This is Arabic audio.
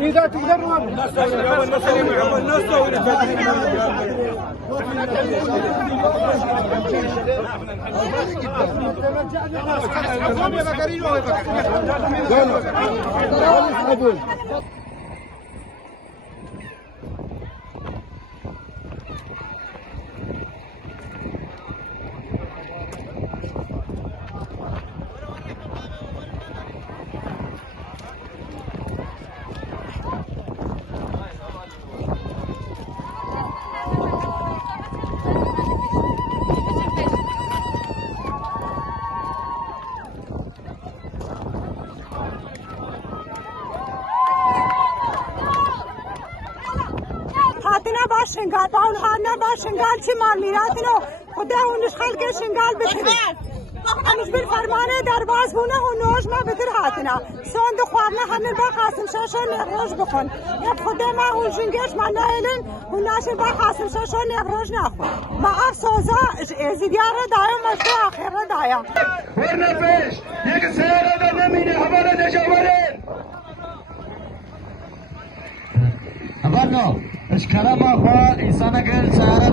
إذا تقدر شنگال باون خانه با شنگال چی مال میراتنو خدا اونش خلق شنگال بکنه همش بالفرمانه درباز بونه و نوش ما بدر هاتنا سوند خوارنا همه با قاسم شاشو نخروش بکن یب خدا ما اون شنگش ما نایلن و ناشر با قاسم شاشو نخروش نخون ما افسوزا زیدیاره دایم مشتو آخره دایم ورنه پیش یک سیاره دا نمینه حواله دجاوره اما نو اشکالا ما خواه انسانا گل سیاره